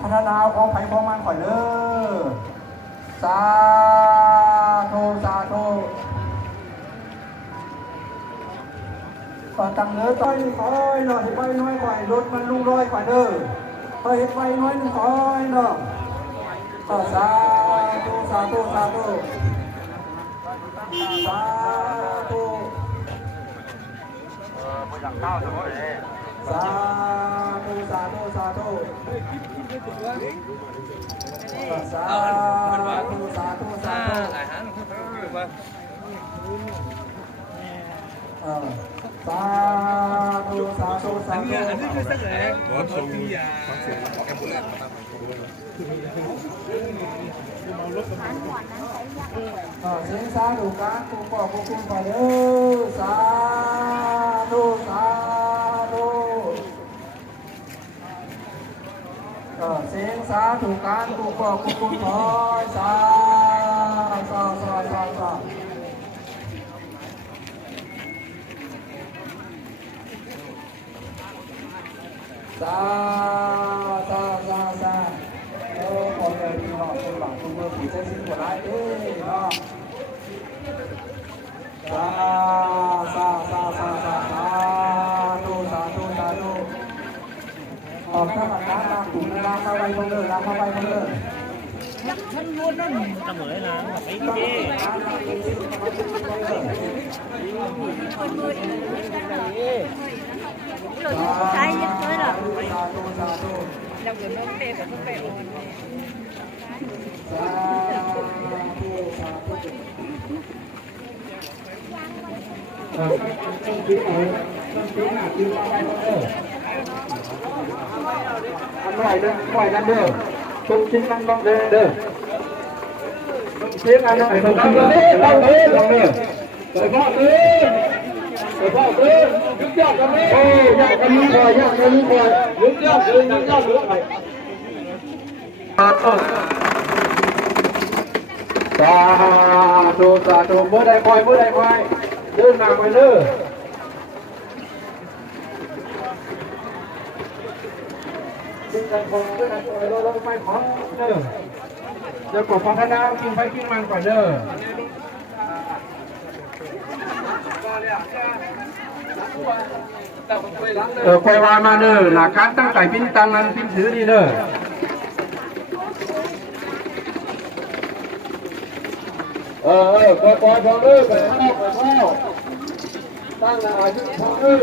พัฒนาของไผ่ของมันข่อยเด้อสาธุสาธุต่อตังเนื้อต้อยคอยหน่อยไปน้อยข่อยรถมันลุงร้อยข่อยเด้อไปไปน้อยหนึ่งคอยเนาะต่อสาธุสาธุสาธุสาธุสาธุสาธุสาธุสาธุสาธุสาธุสาธุสาธุสาธุเสียงสาธุการกูก็กูคุณไปเด้อสาธุสาธุเสียงสาธุการกูก็กูคุณคอยสาสาสาสาสาสาสาสาสาโอ้พอเลยพี่น้องคนหลังคุณเมื่อผีเส้นสิ้นหัวร้ายเอ้ยเนาะสาสาสาสาสาสาธุสาธุสาธุออกข้าพเจ้าตามกลุ่มลาเข้าไปบนเรือลาเข้าไปบนเรือท่านรู้นั่นเสมอนะไอ้เจ้ใช่ยังเลยเหรอเราเกิดน้องเต้กับน้องเป้อนอันไหวเด้อไหวนั่นเด้อชมชิ้นนั่งต้องเด้อเด้อชมชิ้นอันนั้นต้องเด้อต้องเด้อต้องเด้อไปพ่อเด้อไปพ่อเด้อยึดยอดกันเลยโอ้ยอดกันนี้พอยอดกันนี้พอยึดยอดเลยยึดยอดเลยไปสาธุสาธุเมื่อใดคอยเมื่อใดคอยเดินมาไปเด้อกินกันคงด้วยกันคอยเราไม่ขอเด้อเดี๋ยวกดพัฒนากินไปกินมันก่อนเด้อคอยวามาเด้อหลักการตั้งใจปิ้นตังนั้นปิ้นถือดีเด้อคอยพอเด้อไปข้าวตั้งอายุพอเด้อ